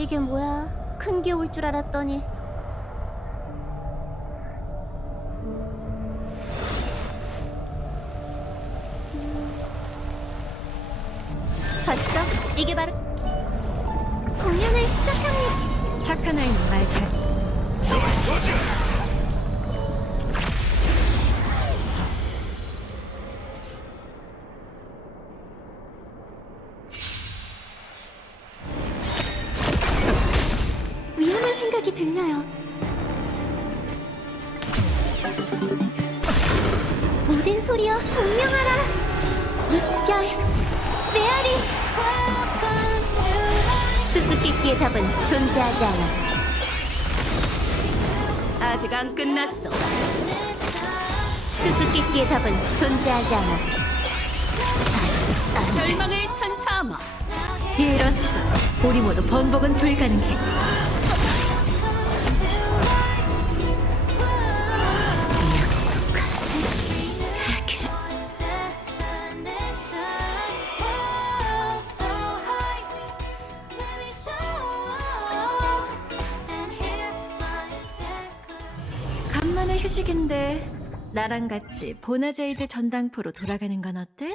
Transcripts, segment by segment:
이게 뭐야? 큰 게 올 줄 알았더니 존재하지 않아. 아직 안 끝났어. 수수께끼의 답은 존재하지 않아. 아직 안 돼. 절망을 선사하마. 이로써 우리 모두 번복은 불가능해. 휴식인데 나랑 같이 보나제이드 전당포로 돌아가는 건 어때?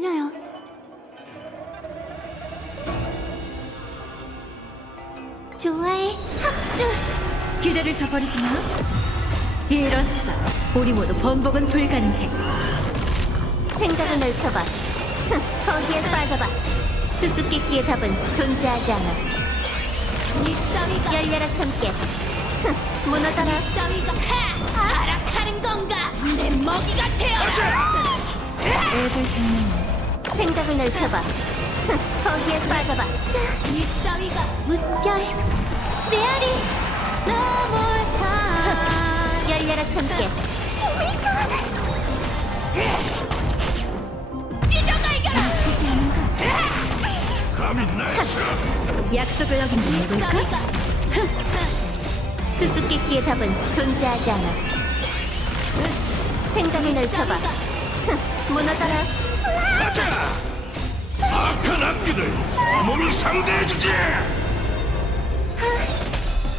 들려요. 좋아해, 합주. 기대를 저버리지 마. 이로써 우리 모두 번복은 불가능해. 생각을 넓혀봐. 흥, 거기에 빠져봐. 수수께끼의 답은 존재하지 않아. 열려라 참깨. 흥, 무너져라. 따위가 하! 알아가는 건가? 내 먹이가 되어라! 애들 장난. 생각을 넓혀봐. 흥, 거기에 빠져봐. 자, 이 따위가 물결, 메아리. 흥, 열려라 참깨. 찢어가 이겨라! 아프지 않은가? 약속을 어긴 게 누굴까? 수수께끼의 답은 존재하지 않아. 생각을 넓혀봐. 흥, 무너져라. 악한 악기들 몸이 상대해주지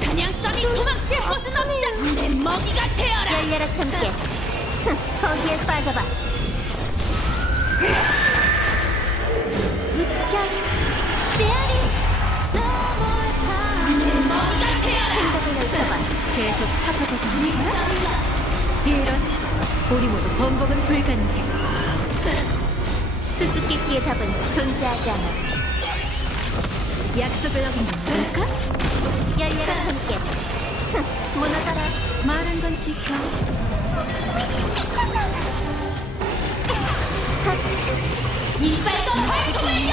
사냥감이 도망칠 곳은 없다! 내 먹이가 되어라! 열려라 참깨. 흥, 거기에 빠져봐. 물결, 메아리. 내 먹이가 되어라! 생각을 넓혀봐. 계속 사서고생 이로써 우리 모두 번복은 불가능해. 수수께끼의 답은 존재하지 않아. 약속을 어긴 게 누굴까? 열려라 참깨. 흥, 무너져라. 말한 건 지켜. 이발도 활동을 연!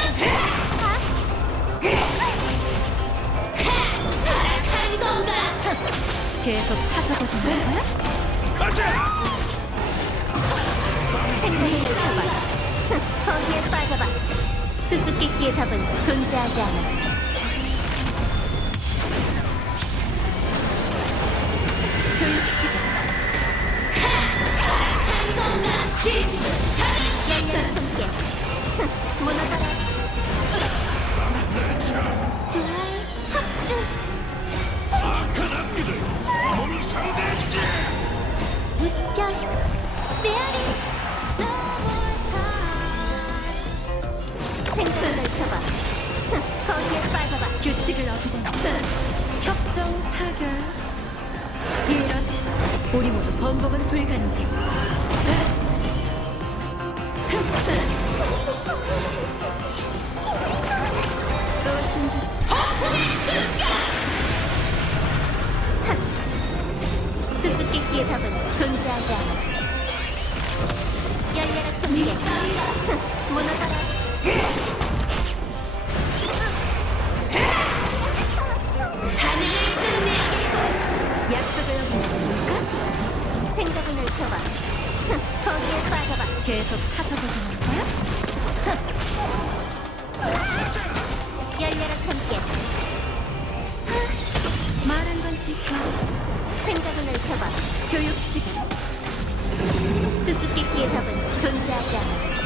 알아가는 건가? 계속 사서고생할 거야? 가자 넓혀봐. 흥, 거기에 빠져봐. 수수께끼의 답은 존재하지 않아. 무너져라 합주 악한 악기들 몸이 상대해주지 물결 메아리 생각을 넓혀봐 거기에 빠져봐. 규칙을 어기다. 협정 타결. 이로써 우리 모두 번복은 불가능해. 또 신선 수수께끼의 답은 존재하지 않아. 열려라 참깨 무너져라. 사냥을 끝내야겠고 약속을 어긴다. 생각을 넓혀봐 거기에 빠져봐 계속 사서 고생할 거야? 열려라 참깨 말한 건 지켜. 생각을 넓혀봐 교육 시간. 수수께끼의 답은 존재하지 않아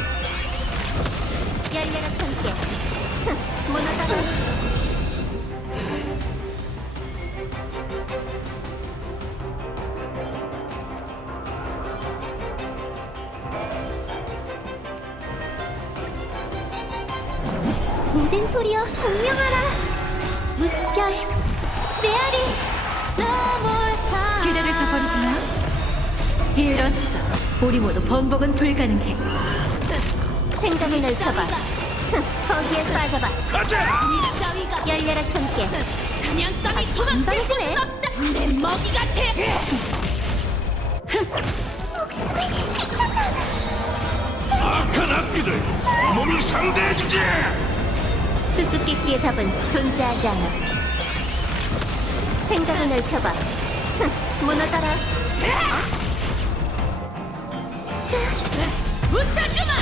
무너져라. 모든 소리여 공명하라. 물결 메아리 기대를 저버리지 마. 이로써 우리 모두 번복은 불가능해. 생각을 넓혀봐 거기에 빠져봐. 가자! 이 따위가 열려라 참깨 사냥감이 도망칠 수 금방지네. 없다. 내 먹이 같아. 악한 악기들 몸이 상대해주지! 수수께끼의 답은 존재하지 않아. 생각을 넓혀봐. 무너져라. 웃어주마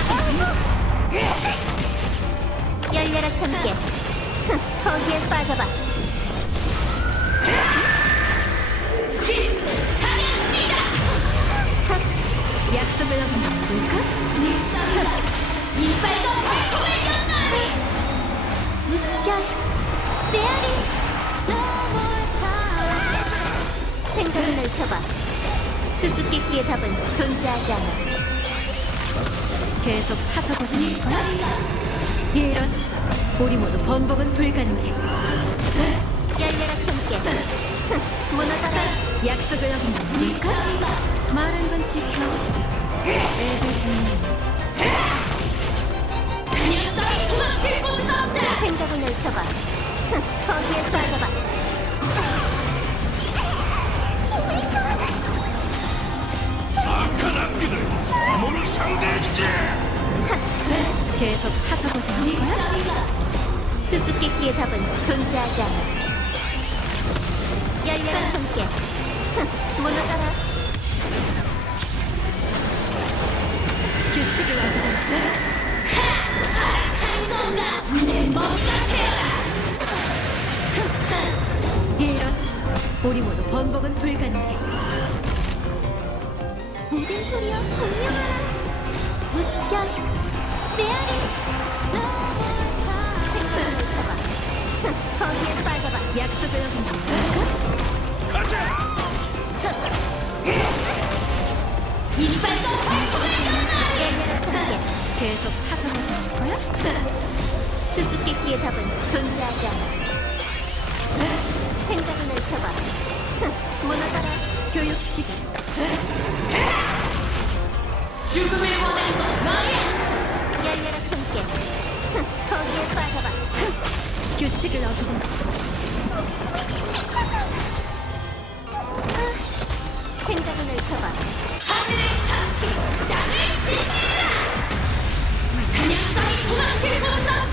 열려라 참깨. 거기에 빠져봐. 약속을 발톱을 연마해 물결 메아리 생각을 넓혀봐. 수수께끼의 답은 존재하지 않아. 계속 사서 거야? 이로써 우리 모두 번복은 불가능해. 열려라 참깨 무너져라 약속을 어긴다. 말한 건 지켜. 애들 중에 생각을 넓혀봐 거기에 빠져봐 악한 악기들 몸이 상대해주지 계속 사서 고생할 거야? 수수께끼의 답은 존재하지 않아. 열려라 참깨 무너져라 규칙을 같아 이로써 우리 모두 번복은 불가능해. 모든 소리여 공명하라 물결 메아리 거기에 빠져봐 약속을 어긴다. 열려라 참깨 계속 사서 고생할 거야? 수수께끼의 답은 존재하지 않아 생각을 넓혀봐 무너져라 교육 시간. 죽음을 원하는 건 너야 열려라 참깨 거기에 빠져봐 규칙을 어긴다. 생각을 넓혀봐 하늘을 삼키 땅을 즐기라 사냥감이 도망칠 곳은 없다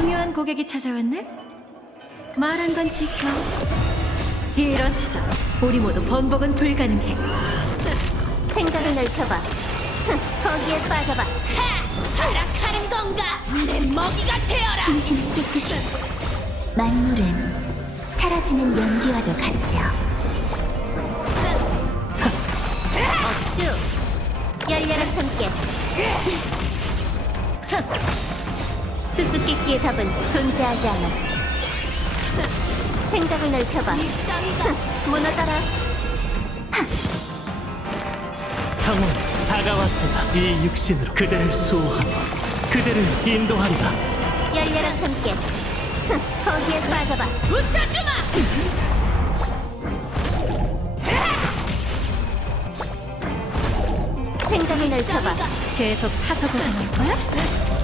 중요한 고객이 찾아왔네. 말한 건 지켜. 이로써 우리 모두 번복은 불가능해. 생각을 넓혀봐. 흥, 거기에 빠져봐. 하! 하락하는 건가? 내 먹이가 되어라. 진심을 깨끗이. 만물은 사라지는 연기와도 같죠. 억주. 열렬한 참깨. 수수께끼의 답은 존재하지 않아. 생각을 넓혀봐. 흥, 무너져라. 형은 다가왔도다 이 육신으로 그대를 수호하고 그대를 인도하리라 열렬한 참깨. 흥, 거기에 빠져봐. 웃어주마. 생각을 넓혀봐. 계속 사서 고생할 거야?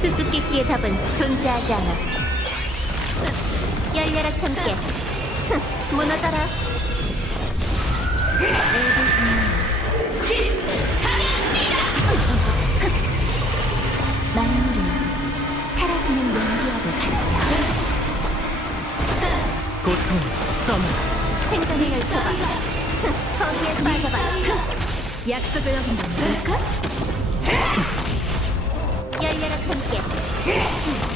수수께끼의 답은 존재하지 않아. 열렬한 참깨. 흥, 무너져라. 만물은 사라지는 연기와도 같죠. 떠나라 생각을 넓혀봐. 흥, 거기에 빠져봐. 약속을 어긴 건 뭘까? 열렬한 참깨.